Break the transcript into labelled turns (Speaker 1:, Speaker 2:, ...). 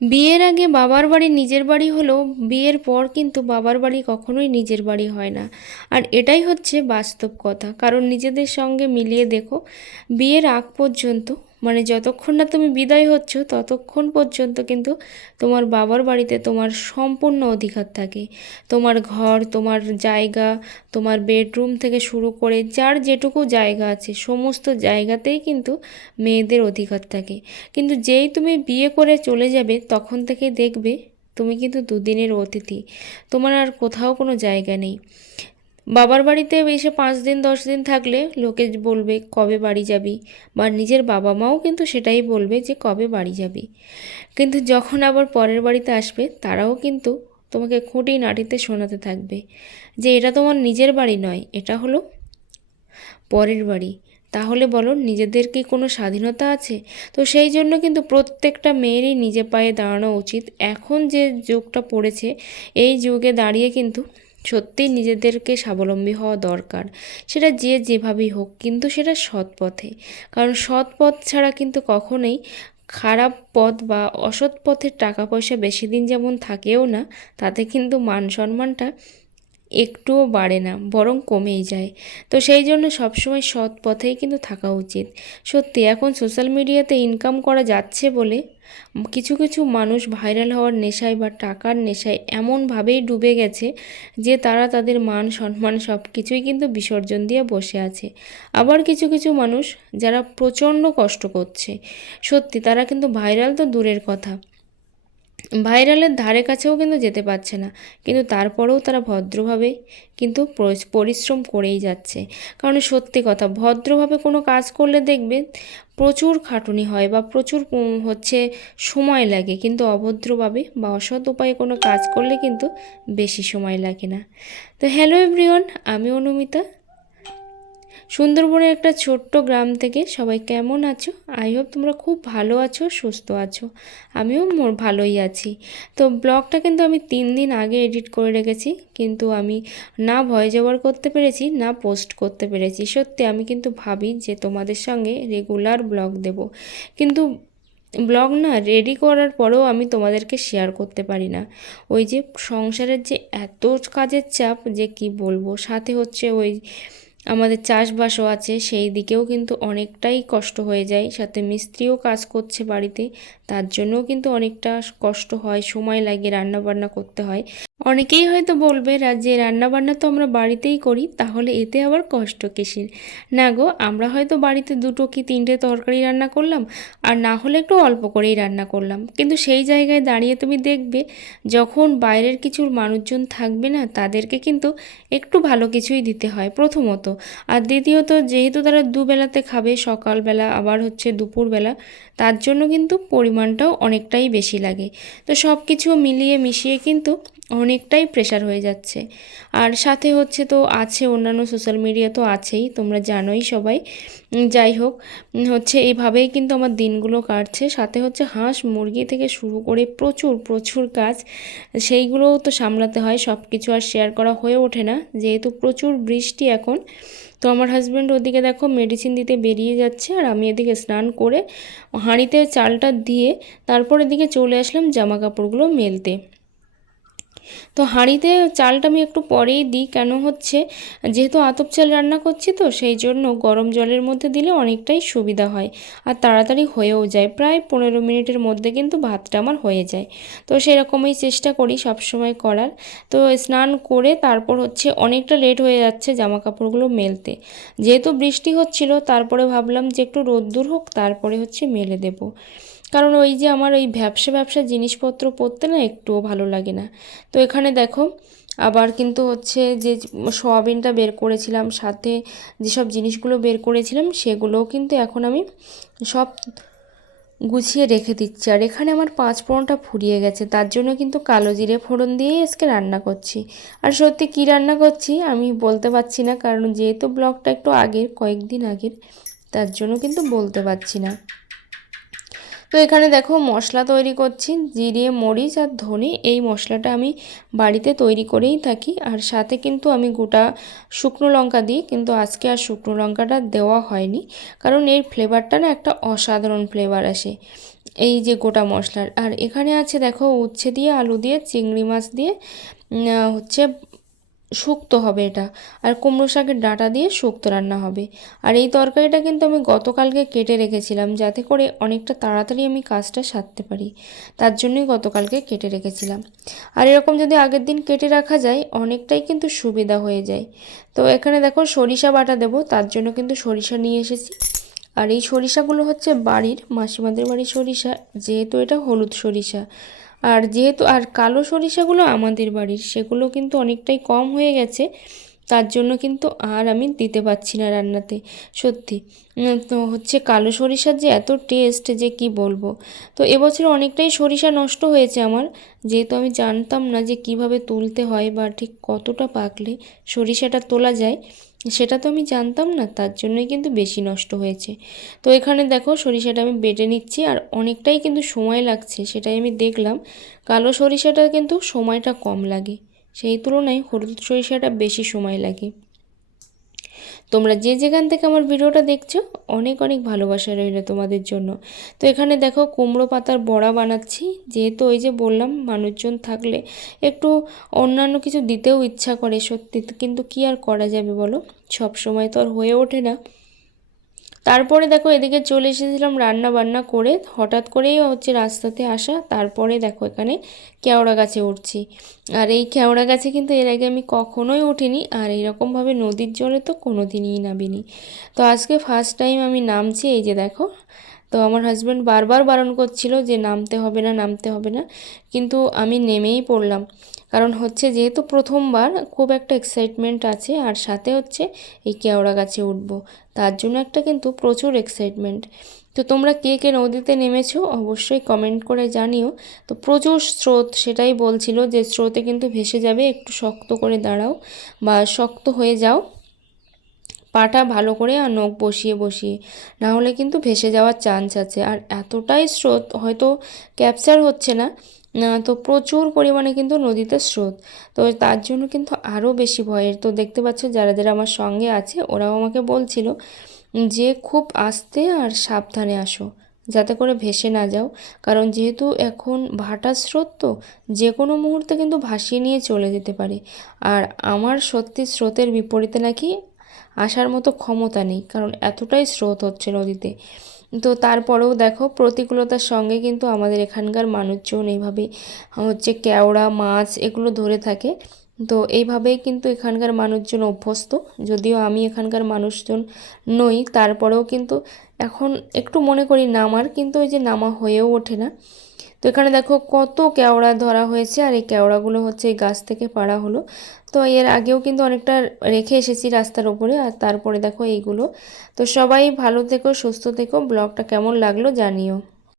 Speaker 1: বিয়ের আগে বাবার বাড়ি নিজের বাড়ি হলেও বিয়ের পর কিন্তু বাবার বাড়ি কখনোই নিজের বাড়ি হয় না। আর এটাই হচ্ছে বাস্তব কথা। কারণ নিজেদের সঙ্গে মিলিয়ে দেখো, বিয়ের আগ পর্যন্ত মানে যতক্ষণ না তুমি বিদায় হচ্ছ, ততক্ষণ পর্যন্ত কিন্তু তোমার বাবার বাড়িতে তোমার সম্পূর্ণ অধিকার থাকে। তোমার ঘর, তোমার জায়গা, তোমার বেডরুম থেকে শুরু করে যার যেটুকু জায়গা আছে, সমস্ত জায়গাতেই কিন্তু মেয়েদের অধিকার থাকে। কিন্তু যেই তুমি বিয়ে করে চলে যাবে, তখন থেকে দেখবে তুমি কিন্তু দুদিনের অতিথি। তোমার আর কোথাও কোনো জায়গা নেই। বাবার বাড়িতে এসে পাঁচ দিন, দশ দিন থাকলে লোকে বলবে, কবে বাড়ি যাবি? বা নিজের বাবা মাও কিন্তু সেটাই বলবে যে, কবে বাড়ি যাবি? কিন্তু যখন আবার পরের বাড়িতে আসবে, তারাও কিন্তু তোমাকে খুঁটি নাটিতে শোনাতে থাকবে যে, এটা তোমার নিজের বাড়ি নয়, এটা হলো পরের বাড়ি। তাহলে বলো, নিজেদের কি কোনো স্বাধীনতা আছে? তো সেই জন্য কিন্তু প্রত্যেকটা মেয়েরই নিজে পায়ে দাঁড়ানো উচিত। এখন যে যুগটা পড়েছে, এই যুগে দাঁড়িয়ে কিন্তু সত্যিই নিজেদেরকে স্বাবলম্বী হওয়া দরকার। সেটা যে যেভাবেই হোক, কিন্তু সেটা সৎ পথে। কারণ সৎ পথ ছাড়া কিন্তু কখনোই খারাপ পথ বা অসৎ পথের টাকা পয়সা বেশি দিন যেমন থাকেও না, তাতে কিন্তু মান সম্মানটা একটুও বাড়ে না, বরং কমেই যায়। তো সেই জন্য সবসময় সৎ পথেই কিন্তু থাকা উচিত। সত্যি, এখন সোশ্যাল মিডিয়াতে ইনকাম করা যাচ্ছে বলে কিছু কিছু মানুষ ভাইরাল হওয়ার নেশায় বা টাকার নেশায় এমনভাবেই ডুবে গেছে যে তারা তাদের মান, সম্মান সব কিছুই কিন্তু বিসর্জন দিয়ে বসে আছে। আবার কিছু কিছু মানুষ যারা প্রচণ্ড কষ্ট করছে, সত্যি, তারা কিন্তু ভাইরাল তো দূরের কথা। ভাইরালের ধারে কাছেও কিন্তু যেতে পারছে না। কিন্তু তারপরেও তারা ভদ্রভাবে কিন্তু পরিশ্রম করেই যাচ্ছে। কারণ সত্যি কথা, ভদ্রভাবে কোনো কাজ করলে দেখবে প্রচুর খাটুনি হয় বা প্রচুর হচ্ছে সময় লাগে। কিন্তু অভদ্রভাবে বা অসৎ উপায়ে কোনো কাজ করলে কিন্তু বেশি সময় লাগে না। তো হ্যালো এভরিওয়ান, আমি অনুমিতা। সুন্দরবনের একটা ছোট্ট গ্রাম থেকে সবাই কেমন আছো? আই হোপ তোমরা খুব ভালো আছো, সুস্থ আছো। আমিও ভালোই আছি। তো ব্লগটা কিন্তু আমি তিন দিন আগে এডিট করে রেখেছি, কিন্তু আমি না ভয় ওভার করতে পেরেছি, না পোস্ট করতে পেরেছি। সত্যি আমি কিন্তু ভাবি যে তোমাদের সঙ্গে রেগুলার ব্লগ দেব। কিন্তু ব্লগ না রেডি করার পরেও আমি তোমাদেরকে শেয়ার করতে পারি না। ওই যে সংসারের যে এত কাজের চাপ যে কি বলব? সাথে হচ্ছে ওই আমাদের চাষবাসও আছে, সেই দিকেও কিন্তু অনেকটাই কষ্ট হয়ে যায়। সাথে মিস্ত্রিও কাজ করছে বাড়িতে, তার জন্যও কিন্তু অনেকটা কষ্ট হয়, সময় লাগে রান্নাবান্না করতে হয়। অনেকেই হয়তো বলবে যে রান্নাবান্না তো আমরা বাড়িতেই করি, তাহলে এতে আবার কষ্ট কিসের? না গো, আমরা হয়তো বাড়িতে দুটো কি তিনটে তরকারি রান্না করলাম, আর না হলে একটু অল্প করেই রান্না করলাম। কিন্তু সেই জায়গায় দাঁড়িয়ে তুমি দেখবে, যখন বাইরের কিছু মানুষজন থাকবে না, তাদেরকে কিন্তু একটু ভালো কিছুই দিতে হয়, প্রথমত। আর দ্বিতীয়ত, যেহেতু তারা দুবেলাতে খাবে, সকালবেলা, আবার হচ্ছে দুপুরবেলা, তার জন্য কিন্তু পরিমাণটাও অনেকটাই বেশি লাগে। তো সব কিছু মিলিয়ে মিশিয়ে কিন্তু অনেকটাই প্রেশার হয়ে যাচ্ছে। আর সাথে হচ্ছে তো আছে অন্যান্য সোশ্যাল মিডিয়া তো আছেই, তোমরা জানোই সবাই। যাই হোক হচ্ছে এইভাবেই কিন্তু আমার দিনগুলো কাটছে। সাথে হচ্ছে হাঁস মুরগি থেকে শুরু করে প্রচুর প্রচুর কাজ, সেইগুলোও তো সামলাতে হয় সব কিছু আর শেয়ার করা হয়ে ওঠে না। যেহেতু প্রচুর বৃষ্টি এখন, তো আমার হাজব্যান্ড ওদিকে দেখো মেডিসিন দিতে বেরিয়ে যাচ্ছে, আর আমি এদিকে স্নান করে হাঁড়িতে চালটা দিয়ে তারপর এদিকে চলে আসলাম জামা কাপড়গুলো মেলতে। তো হাঁড়িতে চালটা আমি একটু পরেই দিই, কেন হচ্ছে যেহেতু আতপ চাল রান্না করছি তো সেই জন্য গরম জলের মধ্যে দিলে অনেকটাই সুবিধা হয় আর তাড়াতাড়ি হয়েও যায়, প্রায় পনেরো মিনিটের মধ্যে কিন্তু ভাতটা আমার হয়ে যায়। তো সেরকমই চেষ্টা করি সবসময় করার। তো স্নান করে তারপর হচ্ছে অনেকটা লেট হয়ে যাচ্ছে জামা কাপড়গুলো মেলতে। যেহেতু বৃষ্টি হচ্ছিল, তারপরে ভাবলাম যে একটু রোদ্দুর হোক, তারপরে হচ্ছে মেলে দেবো। কারণ ওই যে আমার ওই ব্যবসা ব্যবসা জিনিসপত্র পরতে না একটুও ভালো লাগে না। তো এখানে দেখো, আবার কিন্তু হচ্ছে যে সোয়াবিনটা বের করেছিলাম, সাথে যেসব জিনিসগুলো বের করেছিলাম সেগুলোও কিন্তু এখন আমি সব গুছিয়ে রেখে দিচ্ছি। আর এখানে আমার পাঁচ ফোড়নটা ফুরিয়ে গেছে, তার জন্য কিন্তু কালো জিরে ফোড়ন দিয়েই আজকে রান্না করছি। আর সত্যি কী রান্না করছি আমি বলতে পারছি না, কারণ যেহেতু ব্লগটা একটু আগের, কয়েকদিন আগের, তার জন্য কিন্তু বলতে পারছি না। তো এখানে দেখো মশলা তৈরি করছি, জিরে, মরিচ আর ধনে। এই মশলাটা আমি বাড়িতে তৈরি করেই থাকি। আর সাথে কিন্তু আমি গোটা শুকনো লঙ্কা দিই, কিন্তু আজকে আর শুকনো লঙ্কাটা দেওয়া হয়নি। কারণ এর ফ্লেভারটা না একটা অসাধারণ ফ্লেভার আসে এই যে গোটা মশলার। আর এখানে আছে দেখো উচ্ছে দিয়ে আলু দিয়ে, চিংড়ি মাছ দিয়ে হচ্ছে শুক্তো হবে এটা। আর কুমড়ো শাকের ডাঁটা দিয়ে শুক্তো রান্না হবে। আর এই তরকারিটা কিন্তু আমি গতকালকে কেটে রেখেছিলাম যাতে করে অনেকটা তাড়াতাড়ি আমি কাজটা সারতে পারি। তার জন্যই গতকালকে কেটে রেখেছিলাম। আর এরকম যদি আগের দিন কেটে রাখা যায়, অনেকটাই কিন্তু সুবিধা হয়ে যায়। তো এখানে দেখো সরিষা বাটা দেবো, তার জন্য কিন্তু সরিষা নিয়ে এসেছি। আর এই সরিষাগুলো হচ্ছে বাড়ির মাসিমাদের বাড়ির সরিষা, যেহেতু এটা হলুদ সরিষা। আর যেহেতু, আর কালো সরিষাগুলো আমাদের বাড়ির, সেগুলো কিন্তু অনেকটাই কম হয়ে গেছে। তার জন্য কিন্তু আর আমি দিতে পারছি না রান্নাতে, সত্যি। তো হচ্ছে কালো সরিষার যে এত টেস্ট যে কি বলব? তো এবছর অনেকটাই সরিষা নষ্ট হয়েছে আমার। যেহেতু আমি জানতাম না যে কীভাবে তুলতে হয় বা ঠিক কতটা পাকলে সরিষাটা তোলা যায়। সেটা তো আমি জানতাম না, তার জন্যই কিন্তু বেশি নষ্ট হয়েছে। তো এখানে দেখো সরিষাটা আমি বেটে নিচ্ছি আর অনেকটাই কিন্তু সময় লাগছে, সেটাই আমি দেখলাম। কালো সরিষাটা কিন্তু সময়টা কম লাগে, সেই তুলনায় হলুদ সরিষাটা বেশি সময় লাগে। তোমরা যে যেখান থেকে আমার ভিডিওটা দেখছ, অনেক অনেক ভালোবাসা রইল তোমাদের জন্য। তো এখানে দেখো কুমড়ো পাতার বড়া বানাচ্ছি। যেহেতু ওই যে বললাম, মানুষজন থাকলে একটু অন্যান্য কিছু দিতেও ইচ্ছা করে সত্যি। কিন্তু কি আর করা যাবে বলো? সব সময় তো আর হয়ে ওঠে না। তারপরে দেখো এদিকে চলে এসেছিলাম রান্না বান্না করে, হঠাৎ করেই হচ্ছে রাস্তাতে আসা, তারপরে দেখো এখানে কেওড়া গাছে উঠছি। আর এই কেওড়া গাছে কিন্তু এর আগে আমি কখনোই উঠিনি, আর এইরকমভাবে নদীর জলে তো কোনো দিনই নামিনি। তো আজকে ফার্স্ট টাইম আমি নামছি, এই যে দেখো তো আমার হাজব্যান্ড বারবার বারণ করছিল যে নামতে হবে না, নামতে হবে না। কিন্তু আমি নেমেই পড়লাম। কারণ হচ্ছে যেহেতু প্রথমবার খুব একটা এক্সাইটমেন্ট আছে, আর সাথে হচ্ছে এই কেওড়া গাছে উঠবো। তার জন্য একটা কিন্তু প্রচুর এক্সাইটমেন্ট তো তোমরা কে কে নদীতে নেমেছো অবশ্যই কমেন্ট করে জানিও। তো প্রচুর স্রোত সেটাই বলছিল যে স্রোতে কিন্তু ভেসে যাবে, একটু শক্ত করে দাঁড়াও বা শক্ত হয়ে যাও। পাটা ভালো করে আর নখ বসিয়ে বসিয়ে। না হলে কিন্তু ভেসে যাওয়ার চান্স আছে। আর এতটাই স্রোত, হয়তো ক্যাপচার হচ্ছে না তো প্রচুর পরিমাণে কিন্তু নদীতে স্রোত। তো তার জন্য কিন্তু আরও বেশি ভয়ের। তো দেখতে পাচ্ছ যারা যারা আমার সঙ্গে আছে, ওরাও আমাকে বলছিল যে খুব আস্তে আর সাবধানে আসো, যাতে করে ভেসে না যাও। কারণ যেহেতু এখন ভাটার স্রোত তো যে কোনো মুহূর্তে কিন্তু ভাসিয়ে নিয়ে চলে যেতে পারে। আর আমার সত্যি স্রোতের বিপরীতে নাকি আসার মতো ক্ষমতা নেই, কারণ এতটাই স্রোত হচ্ছে নদীতে। তো তারপরেও দেখো, প্রতিকূলতার সঙ্গে কিন্তু আমাদের এখানকার মানুষজন এইভাবে হচ্ছে কেওড়া, মাছ এগুলো ধরে থাকে। তো এইভাবেই কিন্তু এখানকার মানুষজন অভ্যস্ত। যদিও আমি এখানকার মানুষজন নই, তারপরেও কিন্তু এখন একটু মনে করি নামার, কিন্তু ওই যে নামা হয়েও ওঠে না। তো এখানে দেখো কত কেওড়া ধরা হয়েছে, আর এই কেওড়াগুলো হচ্ছে এই গাছ থেকে পাড়া হলো। তো এর আগেও কিন্তু অনেকটা রেখে এসেছি রাস্তার ওপরে, আর তারপরে দেখো এইগুলো। তো সবাই ভালো থেকো, সুস্থ থেকো, ব্লগটা কেমন লাগল জানিও।